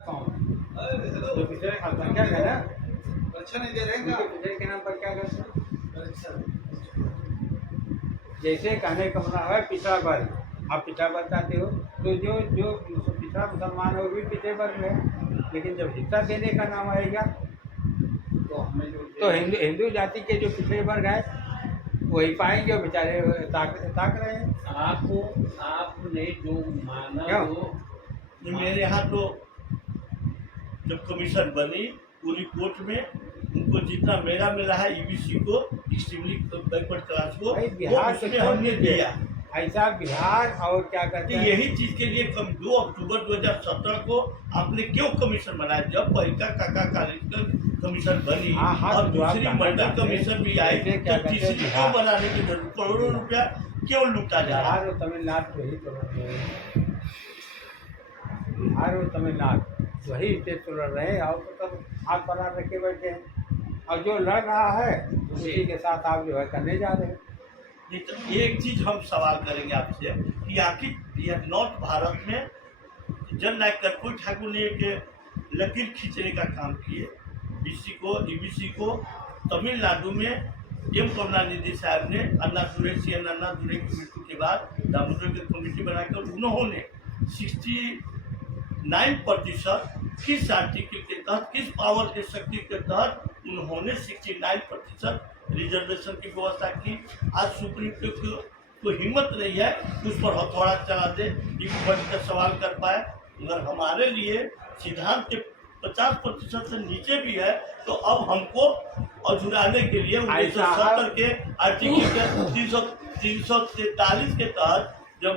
तो पिछले क्या कहना अच्छा नहीं दे रहे हैं उनके पिछले के नाम पर क्या करते हैं? जैसे कहने का मतलब है पिछड़ा वर्ग, आप पिछड़ा वर्ग कहते हो तो जो जो पिछड़ा मुसलमान है वो भी पिछड़े वर्ग है, लेकिन जब हिस्सा देने का नाम आएगा तो हमें तो हिंदू जाति के जो पिछड़े वर्ग है वही पाएंगे और बेचारे ताक रहे हैं। आपने जो माना क्यों? वो ये मेरे यहाँ तो जब कमीशन बनी पूरी कोर्ट में उनको जितना मेरा मिला है ईबीसी को एक्सट्रीमली बैकवर्ड क्लास को भाई वो बिहार उसमें से हमने दिया। ऐसा बिहार और क्या कि कहते हैं यही चीज के लिए 2 अक्टूबर 2017 को आपने क्यों कमीशन बनाया? जब पहिका काका कॉलेज का कमीशन बनी हाँ, हाँ, और तो आप दूसरी जानते मंडल हैं। कमीशन भी आई जैसे क्या तो कहते हैं तीसरी बिहार। क्यों बनाने की जरूरत? करोड़ों रुपया क्यों लूटा जा रहा है? बिहार और तमिलनाडु वही तो लड़ रहे हैं, बिहार और तमिलनाडु वही स्टेट तो लड़ रहे हैं और तो सब हाथ बना रखे बैठे हैं और जो लड़ रहा है उसी के साथ आप जो है करने जा रहे हैं। नहीं तो एक चीज हम सवाल करेंगे आपसे कि आखिर यह नॉर्थ भारत में जननायक कर्पूरी ठाकुर ने एक लकीर खींचने का काम किए बीसी को ईबीसी को। तमिलनाडु में एम करुणानिधि साहब ने अन्ना दुरै की मृत्यु के बाद दामोदर की कमेटी बनाकर उन्होंने 69% किस आर्टिकल के तहत किस पावर के शक्ति के तहत उन्होंने 69% रिजर्वेशन की व्यवस्था की। आज सुप्रीम कोर्ट को हिम्मत नहीं है उस पर हथौड़ा चला दे, का सवाल कर पाए। अगर हमारे लिए सिद्धांत के 50% से नीचे भी है तो अब हमको अझुराने के लिए 1970 के आर्टिकल के 343 के तहत जब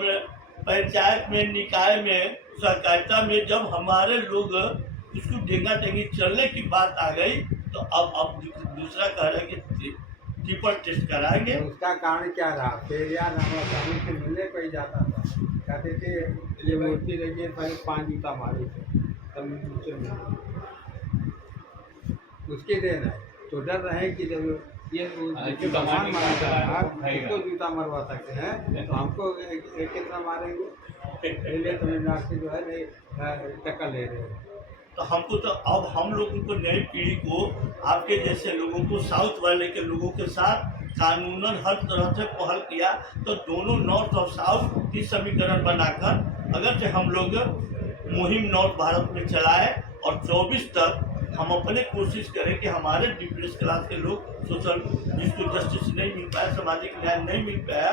पंचायत में निकाय में सहकारिता में जब हमारे लोग उसको डेंगा टेंगी चलने की बात आ गई तो अब दूसरा कह रहे हैं कि ट्रिपल टेस्ट कराएंगे। तो उसका कारण क्या रहा? पेरियार नामक स्वामी से मिलने को ही जाता था, कहते थे ये मूर्ति रखिए, पहले 5 जूता मारे थे तब मुझसे मिले, उसके देन है। तो डर रहे कि जब ये भगवान मारा उसको जूता मरवा सकते हैं तो हमको कितना मारेंगे? इसलिए तमिलनाडु से जो है टक्कर ले रहे हैं। तो हमको तो अब हम लोगों को नई पीढ़ी को आपके जैसे लोगों को साउथ वाले के लोगों के साथ कानूनन हर तरह से पहल किया तो दोनों नॉर्थ और साउथ की समीकरण बनाकर अगर से हम लोग मुहिम नॉर्थ भारत में चलाए और 24 तक हम अपने कोशिश करें कि हमारे डिप्रेस क्लास के लोग सोशल जिसको जस्टिस नहीं मिल पाया, सामाजिक न्याय नहीं मिल पाया,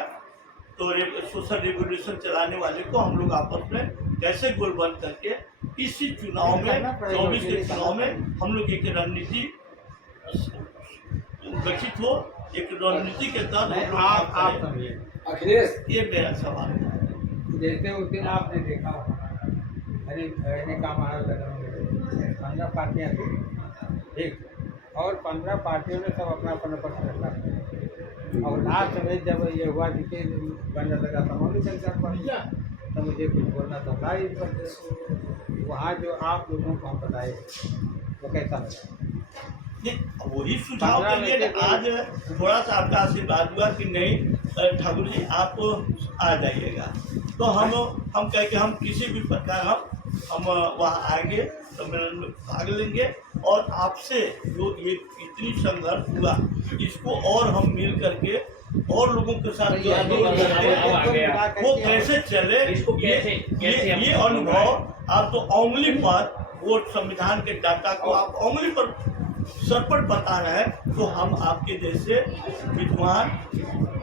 तो सोशल रिवोल्यूशन चलाने वाले को हम लोग आपस में कैसे गोलबंद करके इसी चुनाव में 24 के चुनाव में हम लोग एक रणनीति गठित हो, एक रणनीति के तहत आप समझिए अखिलेश ये मेरा सवाल है। जैसे उस दिन आपने देखा हरे का महाराज 15 पार्टियाँ थी, ठीक, और 15 पार्टियों ने सब अपना अपना पक्ष रखा और लास्ट में जब ये हुआ कि बनने लगा तमाम सरकार पर तो मुझे कुछ बोलना तो था इस पर। वहाँ जो आप लोगों को हम बताए वो कैसा लगा? वही सुझाव के लिए आज थोड़ा सा आपका आशीर्वाद हुआ कि नहीं ठाकुर जी आप आ जाइएगा, तो हम कह के हम किसी भी प्रकार हम वहाँ आएंगे सम्मेलन में भाग लेंगे और आपसे जो ये इतनी संघर्ष हुआ इसको और हम मिल करके और लोगों के साथ जो वो कैसे चले ये अनुभव आप तो उंगली पर वो संविधान के डाटा को आप उंगली पर सर पर बता रहे हैं तो हम आपके जैसे विद्वान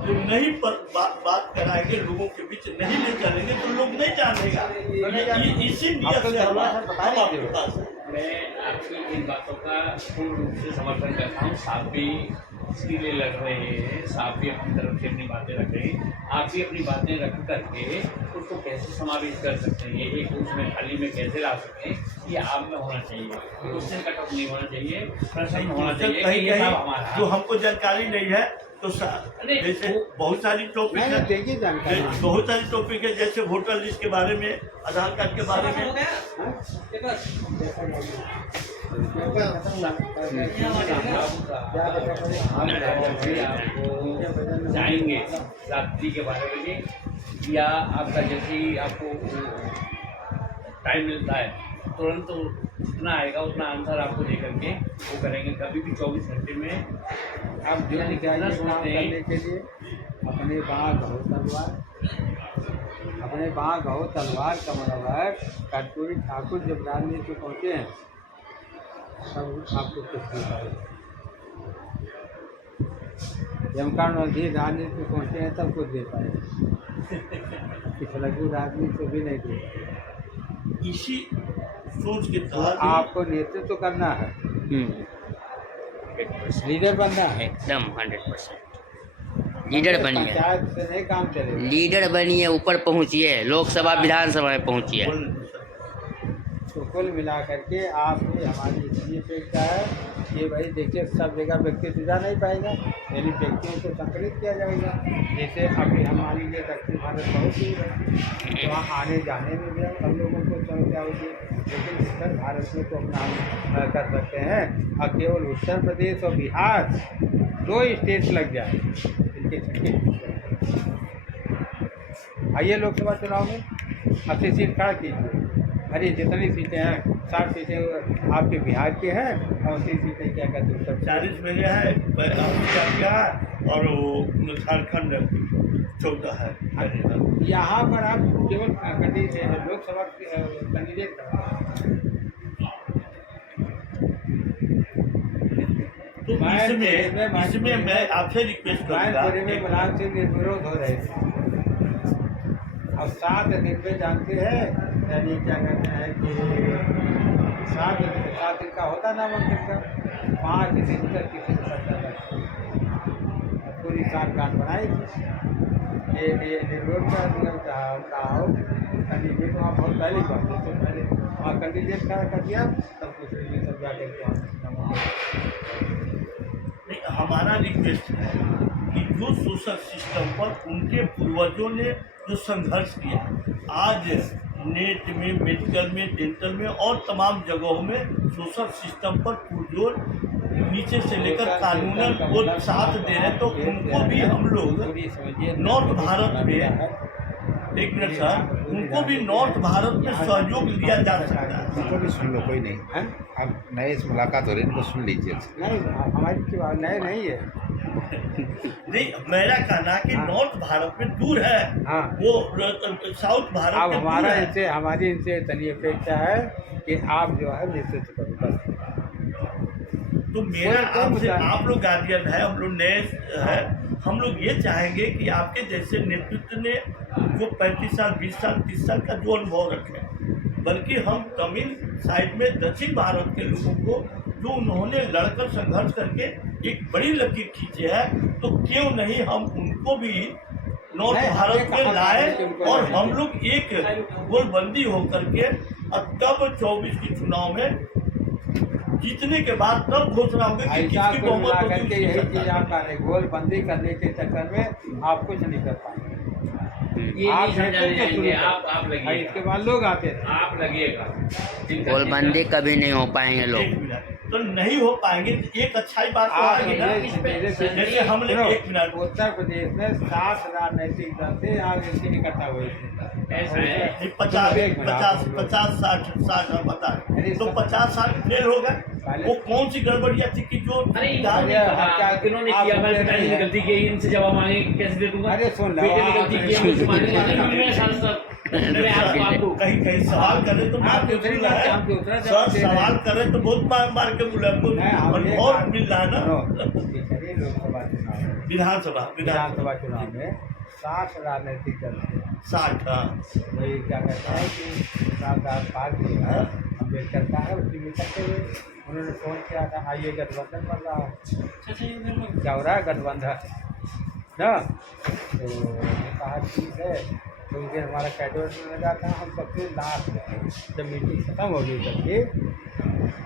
जो नहीं पर बात कराएंगे लोगों के बीच नहीं ले चलेंगे तो लोग नहीं जानेगा। इसी नियत से हम आपके पास है। मैं आपकी इन बातों का पूर्ण रूप से समर्थन करता हूँ। साहब भी इसके लिए लड़ रहे हैं, साहब भी अपनी तरफ से अपनी बातें रख रहे हैं, आप भी अपनी बातें रख करके उसको कैसे समावेश कर सकते हैं, एक उसमें थाली में कैसे ला सकते हैं, ये आप में होना चाहिए। क्वेश्चन कट ऑफ नहीं होना चाहिए, प्रश्न होना चाहिए कि ये सब हमारा जो हमको जानकारी नहीं है तो जैसे बहुत सारी टॉपिक है, बहुत सारी टॉपिक है जैसे वोटर लिस्ट के बारे में, आधार कार्ड के बारे में। जाएंगे रात्रि के 12 बजे या आपका जैसे ही आपको टाइम मिलता है तुरंत जितना आएगा उतना आंसर आपको दे करके वो करेंगे। कभी भी 24 घंटे में अब जो यानी चाहिए कितना काम सोचते हैं? करने के लिए अपने बाँह घो तलवार, अपने बाँह घो तलवार का मतलब है कर्पूरी ठाकुर जब राजनीति में पहुँचे हैं तब आपको कुछ नहीं पाएगा। जमकान नदी राजनीति में पहुँचे हैं तब कुछ दे पाएगा, पिछलगू राजनीति को भी नहीं दे पाएगा। इसी सोच के तो तहत आपको नेतृत्व करना है, 100% लीडर बनना है। एकदम 100% लीडर बनिए, पंचायत से नहीं काम चलेगा। लीडर बनिए, ऊपर पहुंचिए, लोकसभा विधानसभा में पहुंचिए। तो कुल मिला करके आप हमारी इसलिए अपेक्षा है कि भाई देखिए सब जगह व्यक्ति तो जा नहीं पाएगा, यानी व्यक्तियों को संकलित किया जाएगा। जैसे अभी हमारे लिए दक्षिण भारत बहुत दूर है, तो वहाँ आने जाने में भी हम लोगों को समस्या होगी, लेकिन उत्तर भारत में तो अपना कर सकते हैं। और केवल उत्तर प्रदेश और बिहार 2 स्टेट लग जाए इनके छठे। आइए लोकसभा चुनाव में 80 सीट खड़ा कीजिए। अरे जितनी सीटें हैं 60 सीटें आपके बिहार के हैं और 80 सीटें क्या कहते हैं उत्तर 40 मेरे है, क्या है, और वो झारखंड 14 है। यहाँ पर आप केवल लोकसभा कैंडिडेट तो इसमें मैं आपसे रिक्वेस्ट करूँगा मैनपुरी में मुलायम सिंह निर्विरोध हो रहे थे। अब 7 दिन में जानते हैं, यानी क्या कहते हैं कि 7 दिन का होता नामांकन का, 5 दिन तक किसी को पता नहीं। पूरी साठगांठ बनाई थी ये निर्विरोध का नियम कहा हो कैंडिडेट वहाँ बहुत पहले की बात है, तो पहले वहाँ कैंडिडेट खड़ा कर दिया तब कुछ नहीं सब जाकर के नहीं, हमारा रिक्वेस्ट है कि जो सोशल सिस्टम पर उनके पूर्वजों ने जो संघर्ष किया, आज नेट में, मेडिकल में, डेंटल में और तमाम जगहों में सोशल सिस्टम पर पुरजोर नीचे से लेकर कानूनन वो साथ दे रहे, तो उनको भी हम लोग नॉर्थ भारत में, एक मिनट सर, उनको भी नॉर्थ भारत में सहयोग लिया जा सकता है। उनको भी सुन लो, कोई नहीं है। अब नए से मुलाकात हो रही है, इनको सुन लीजिए। नहीं हमारी बात नए नहीं है। नहीं, मेरा कहना है कि नॉर्थ भारत में दूर है, हाँ। वो साउथ भारत अब में हमारा दूर है। इनसे हमारी इनसे इतनी अपेक्षा है कि आप जो है नेतृत्व करो बस। तो मेरा कोई आपसे, मुद्दा नहीं। आप लोग गार्जियन है, हम लोग नए है, हम लोग ये चाहेंगे कि आपके जैसे नेतृत्व ने जो 35 साल, 20 साल, 30 साल का जो अनुभव रखे, बल्कि हम तमिल साइड में दक्षिण भारत के लोगों को जो उन्होंने लड़कर संघर्ष करके एक बड़ी लकीर खींची है, तो क्यों नहीं हम उनको भी नॉर्थ नहीं, भारत हमने में कहा लाए कि उनको और नहीं। हम लोग एक गोलबंदी होकर के और तब 24 की चुनाव में जीतने के बाद तब घोषणा होगी कि ऐसा किसकी कुल मिला बहुमत होगी, करके उसकी यही सरकार। चीज आप कर रहे, गोलबंदी करने के चक्कर में आप कुछ नहीं कर पाएंगे। ये आप नहीं समझाने नेतृत्व जाएंगे, शुरू आप करो। लगिएगा। इसके बाद लोग आते थे। आप लगिएगा। गोलबंदी कभी नहीं हो पाएंगे एक लोग। मिनट, तो नहीं हो पाएंगे तो एक अच्छाई बात तो आप आएगी ना। जैसे हमने सुनो, 1 मिनट उत्तर प्रदेश में 7 राजनीतिक दल थे, आज इनकी इकट्ठा हुए थे। ऐसा है। नहीं, 50 एक मिनट, आप 50 60 हम बता रहे अरे हैं। तो सब- 50 60 फेल हो गए। पहले- वो कौन सी गड़बड़ियाँ थी कि जो अरे डाल इन्होंने अरे, कहा, क्या- इन्होंने आप किया, मैंने समझे पिताजी ने नहीं है। गलती की, इनसे जवाब मांगे कैसे दे दूंगा? अरे सुन लो, बेटे ने आप- गलती की है, मुझसे मांगे मैं सांसद मैं आपको कहीं कहीं सवाल करे तो आप दूसरी बात है। आप दूसरा सर जवाब दे रहे हैं। सवाल करे तो बहुत मार मार के बोला हमको नहीं, हम और ये बहुत बात- मिल रहा है ना। सुनो, ये करिए लोकसभा चुनाव में, विधानसभा विधानसभा चुनाव में 7 राजनीतिक दल थे। 60 हाँ। वही क्या कहता है कि सात पार्टी है, अम्बेडकर का है, उसी में करते हुए उन्होंने फोन किया था आइए गठबंधन बन रहा है, क्या हो रहा है गठबंधन ना। तो मैंने कहा ठीक है, तो फिर हमारा कैबिनेट में लगा था, हम सबसे लास्ट में जब मीटिंग खत्म हो गई सबकी,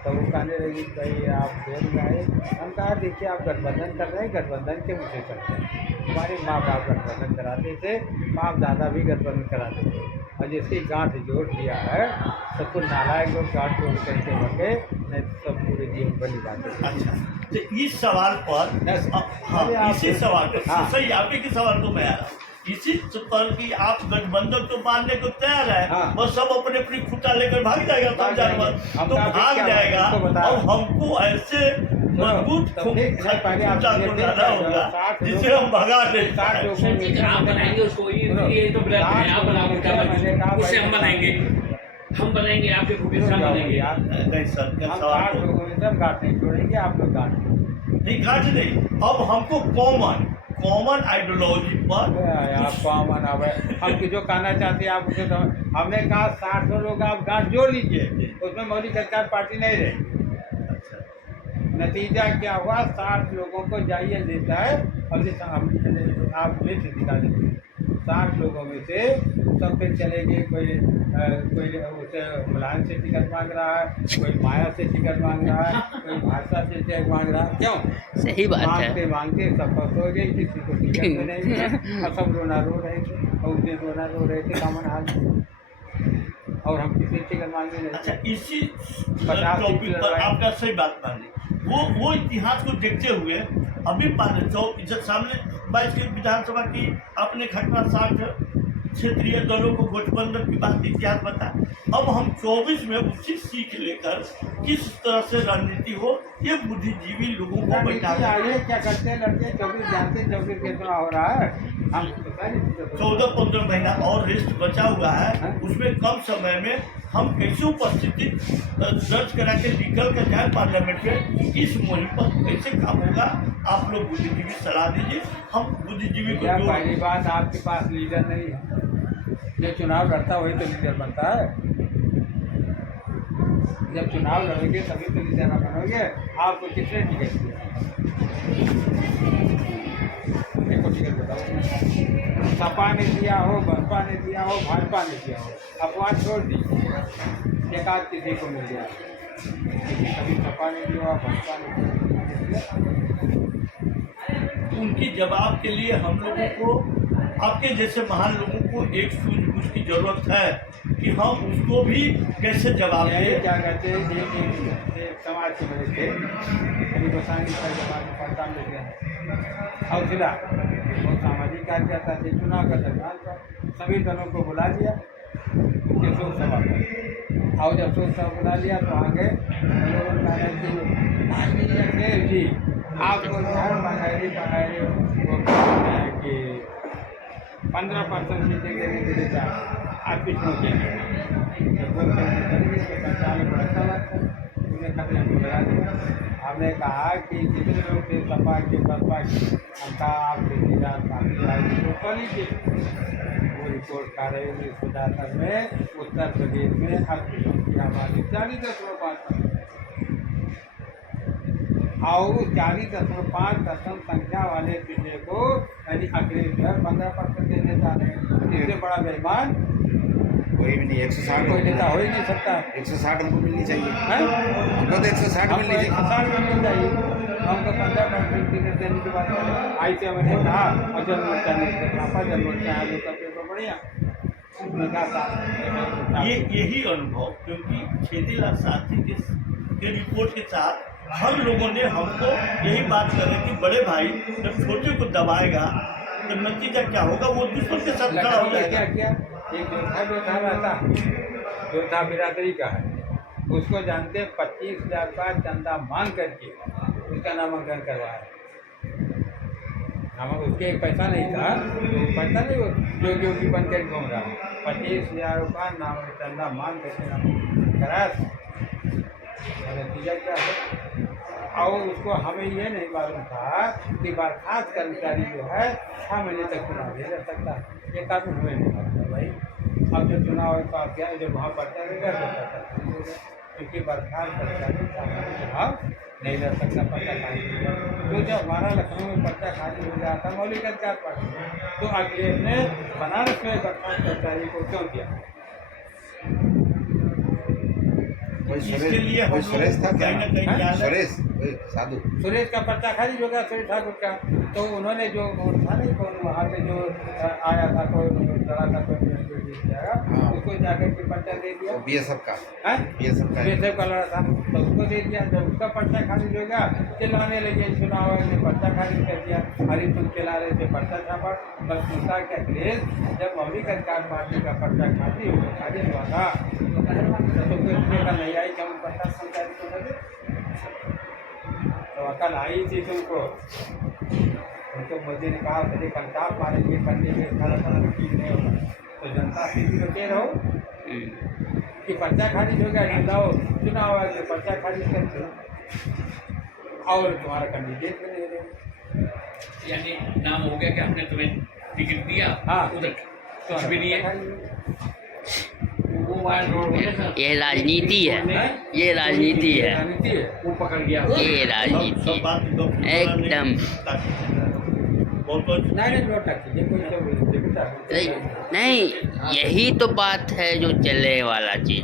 तो वो कहने लगी भाई आप बोल रहे, हम कहा देखिए आप गठबंधन कर रहे हैं, गठबंधन के मुझे करते हैं, हमारे माँ बाप गठबंधन कराते थे, बाप दादा भी गठबंधन कराते थे, और जैसे ही गांठ जोड़ दिया है सब कुछ नालायक लोग गांठ जोड़ करके बगे, नहीं तो सब पूरे जीवन बनी जाते थे। अच्छा, तो इस सवाल पर Yes. हाँ, अरे आप- इसी सवाल पर हाँ। सही आपके की सवाल तो मैं आ रहा हूँ। किसी पर कि आप गठबंधन तो मानने को तैयार है हाँ। और सब अपने अपनी खुटा लेकर भाग जाएगा सब भाग जानवर जाएंगे। हम तो तो अभी भाग क्या जाएगा आपको बता और रहे हैं। हमको ऐसे मजबूत तब ठीक है, पहले आप खुटा ये को देख लाना रहे हो, होगा 60 जिसे हम भगा नहीं 60 पाए। लोगों सर जी आप बनाएंगे उसको, ये तो ब्लैक है, आप बनाओगे क्या बनाएंगे? उसे हम बनाएंगे, हम बनाएंगे, आपके भूपेश हम बनाएंगे। यार नहीं सर क्या हम सवाल 60 लोगों में सब गांठ नहीं छोड़ेंगे, आप लोग गांठ नहीं घाट नहीं अब हमको कॉमन आइडियोलॉजी पर आप कॉमन अब हम जो कहना चाहते हैं आप उसे तो हमने कहा 60 लोग आप गांठ जोड़ लीजिए, उसमें मौलिक अधिकार पार्टी नहीं रहेगी। नतीजा क्या हुआ, 60 लोगों को जाइए देता है और जैसे आप लिस्ट दिखा दीजिए, 60 लोगों में से सब पे चले गए, कोई उसे मुलायम से टिकट मांग रहा है, कोई माया से टिकट मांग रहा है, कोई भाषा से टिकट मांग रहा है। क्यों? सही बात मांगते है। मांगते सब फंस हो गए, किसी को टिकट में नहीं मिला और सब रोना रो रहे थे और उसे रोना रो रहे थे कामन हाल में। और हम किसी टिकट मांगे नहीं। अच्छा इसी 50 टॉपिक पर आपका सही बात मान ली वो इतिहास को देखते हुए अभी सामने 22 की विधानसभा की अपने घटना 60 क्षेत्रीय दलों को गठबंधन की बात इतिहास बता। अब हम 24 में उसी सीख लेकर किस तरह से रणनीति हो ये बुद्धिजीवी लोगों को बैठा आइए क्या करते हैं लड़के, 24 जानते 24 कितना हो रहा है, हम 14-15 महीना और रेस्ट बचा हुआ है, उसमें कम समय में हम कैसे उपस्थिति दर्ज करा के निकल कर जाए पार्लियामेंट में, इस मुहिम पर कैसे काम होगा आप लोग बुद्धिजीवी सलाह दीजिए। हम बुद्धिजीवी को जो पहली बात आपके पास लीडर नहीं है, जो चुनाव लड़ता वही तो लीडर बनता है। जब चुनाव लड़ोगे तभी तो लीडर बनोगे। आपको किसने टिकट दिया? देखो टिकट बताओ, सपा ने दिया हो, बसपा ने दिया हो, भाजपा ने दिया हो, अपवाद छोड़ दीजिए, एक आध किसी को मिल गया, लेकिन कभी सपा ने दिया, बसपा ने दिया। उनकी जवाब के लिए हम लोगों को आपके जैसे महान लोगों को एक सूझबूझ की जरूरत है कि हम उसको भी कैसे जवाब ये दें। क्या कहते हैं, एक समाज के बड़े थे, अभी गोसाई का जमात में पड़ता लेते हैं और जिला वो सामाजिक कार्यकर्ता थे, चुनाव का दरमियान था, सभी दलों को बुला लिया उनके शोक सभा पर, और जब शोक सभा बुला लिया तो आगे लोगों ने कहा जी आपको वो कहते हैं कि 15% सीटें देने के लिए आप पिछड़ों के लिए उन्हें खतरे को लगा दिया। हमने कहा कि जितने लोग थे सपा के बसपा के, हम कहा आप देखिए राजनीति कर लीजिए। वो रिपोर्ट कर रहे हैं 1977 में उत्तर प्रदेश में अल्पसंख्यक की आबादी 40.5% और 40.5% संख्या वाले पिछले को यानी अखिलेश 15% देने जा रहे हैं। इससे बड़ा बेईमान कोई भी नहीं, 160 कोई नेता हो ही नहीं सकता। 160 हमको मिलनी चाहिए, हैं? हमको तो 160 मिलनी चाहिए। 160 मिलनी चाहिए, हमको 15% टिकट देने की बात करें। आई से मैंने कहा और जन मोर्चा ने छापा, जन मोर्चा आलू का पेपर बढ़िया यही अनुभव क्योंकि छेदीलाल साथी के रिपोर्ट के साथ हम लोगों ने हमको यही बात करें कि बड़े भाई जब छोटे को दबाएगा तो नतीजा क्या होगा, वो दुश्मन के साथ खड़ा हो क्या जाएगा। क्या एक योद्धा रहता योद्धा बिरादरी का है, उसको जानते हैं 25,000 का चंदा मांग करके उसका नामांकन करवाया। उसके एक पैसा नहीं था, पैसा नहीं जो भी बन कर घूम रहा, 25,000 का नाम चंदा मांग करके नामांकन कराया। नतीजा क्या है, और उसको हमें ये नहीं मालूम था कि बर्खास्त कर्मचारी जो है 6 महीने तक चुनाव नहीं लड़ सकता। ये कानून हमें नहीं मालूम भाई। अब जो चुनाव का क्या जब वहाँ पर्चा रहेगा तो क्योंकि बर्खास्त कर्मचारी सामान्य चुनाव नहीं लड़ सकता, पर्चा खाली हो गया। तो जब हमारा लखनऊ में पर्चा खाली हो गया था मौलिक अधिकार पार्टी, तो अखिलेश ने बनारस में बर्खास्त कर्मचारी को क्यों दिया? कोई इसके सुरेश लिए हम कोई सुरेश था लोग क्या कहीं ना कहीं हाँ? न्यायालय सुरेश कोई साधु सुरेश का पर्चा खारिज हो गया सुरेश ठाकुर का। तो उन्होंने जो वो था नहीं कौन वहाँ पे जो आया था कोई लड़ा था कोई हाँ। उसको जाकर के पर्चा दे दिया। वो बीएसएफ का हैं? बीएसएफ का बीएसएफ का लड़ा था तो उसको दे दिया। जब उसका पर्चा खारिज हो गया चिल्लाने लगे चुनाव आयोग ने पर्चा खारिज कर दिया। अरे तुम चिल्ला रहे थे पर्चा छापा। बस पूछा कि अखिलेश जब मौलिक अधिकार पार्टी का पर्चा खारिज हुआ था तो कोई इसमें का नहीं आई कि हम पर्चा संचालित कर दे। तो अकल आई थी तुमको। उनको मोदी ने कहा पहले कंटाप मारेंगे करने में खाना खाना ठीक नहीं होगा। तो जनता सीधी बचे रहो कि पर्चा खारिज हो गया जिलाओ चुनाव आयोग ने पर्चा खारिज कर दिया और तुम्हारा कैंडिडेट बने रहे। यानी नाम हो गया कि हमने तुम्हें टिकट दिया हाँ। उधर कुछ भी नहीं है वो वायर रोड होने से ये राजनीति है, ये राजनीति है, राजनीति है। वो पकड़ गया ये राजनीति सब बात एकदम। बहुत बहुत नहीं नोट ना कीजिए कोई तो नहीं, यही तो बात है जो चलने वाला चीज।